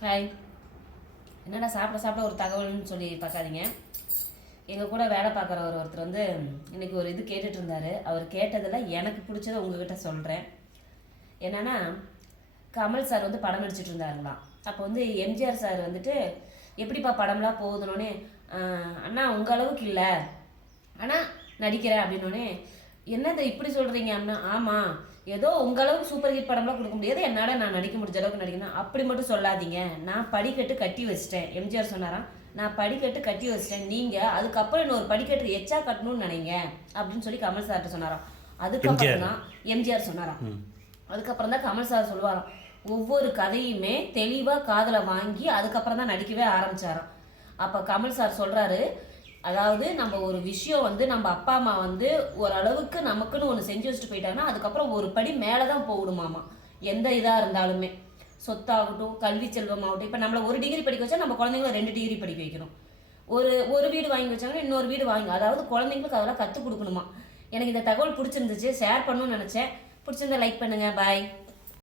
Hi. என்னடா சாப்பிட சாப்பிட ஒரு தகவல்னு சொல்லி பார்க்காதீங்க. எங்கள் கூட வேலை பார்க்குறவர் ஒருத்தர் வந்து இன்னைக்கு ஒரு இது கேட்டுட்டு இருந்தார். அவர் கேட்டதில் எனக்கு பிடிச்சதை உங்ககிட்ட சொல்கிறேன். என்னன்னா, கமல் சார் வந்து படம் நடிச்சிட்டு இருந்தாருங்களாம். அப்போ வந்து எம்ஜிஆர் சார் வந்துட்டு எப்படிப்பா படம்லாம் போகுதுனோடனே, அண்ணா உங்கள் அளவுக்கு இல்லை ஆனால் நடிக்கிறேன் அப்படின்னோடனே, என்னது இப்படி சொல்கிறீங்க அப்படின்னா, ஆமாம் ஏதோ உங்கள் அளவுக்கு சூப்பர் ஹிட் படம்லாம் கொடுக்க முடியாது, என்னால் நான் நடிக்க முடிஞ்ச அளவுக்கு நடிக்கணும். அப்படி மட்டும் சொல்லாதீங்க, நான் படிக்கட்டு கட்டி வச்சிட்டேன். எம்ஜிஆர் சொன்னாராம், நான் படிக்கட்டு கட்டி வச்சிட்டேன், நீங்கள் அதுக்கப்புறம் இன்னொரு படிக்கட்டு எச்சா கட்டணும்னு நினைங்க அப்படின்னு சொல்லி கமல் சார்கிட்ட சொன்னாராம். அதுக்கப்புறம் தான் எம்ஜிஆர் சொன்னாராம். அதுக்கப்புறம் தான் கமல் சார் சொல்லுவாராம், ஒவ்வொரு கதையுமே தெளிவாக காதில் வாங்கி அதுக்கப்புறம் தான் நடிக்கவே ஆரம்பிச்சாராம். அப்போ கமல் சார் சொல்கிறாரு, அதாவது நம்ம ஒரு விஷயம் வந்து நம்ம அப்பா அம்மா வந்து ஓரளவுக்கு நமக்குன்னு ஒன்று செஞ்சு வச்சுட்டு போயிட்டாங்கன்னா அதுக்கப்புறம் ஒரு படி மேலே தான் போகணுமாமா. எந்த இதாக இருந்தாலுமே சொத்தாகட்டும் கல்வி செல்வம் ஆகட்டும். இப்போ நம்மளை ஒரு டிகிரி படிக்க வச்சா நம்ம குழந்தைங்கள 2 டிகிரி படிக்க வைக்கணும். ஒரு வீடு வாங்கி வச்சாங்கன்னா இன்னொரு வீடு வாங்கி, அதாவது குழந்தைங்களுக்கு அதெல்லாம் கற்றுக் கொடுக்கணுமா. எனக்கு இந்த தகவல் பிடிச்சிருந்துச்சு, ஷேர் பண்ணணும்னு நினச்சேன். பிடிச்சிருந்தா லைக் பண்ணுங்கள். பாய்.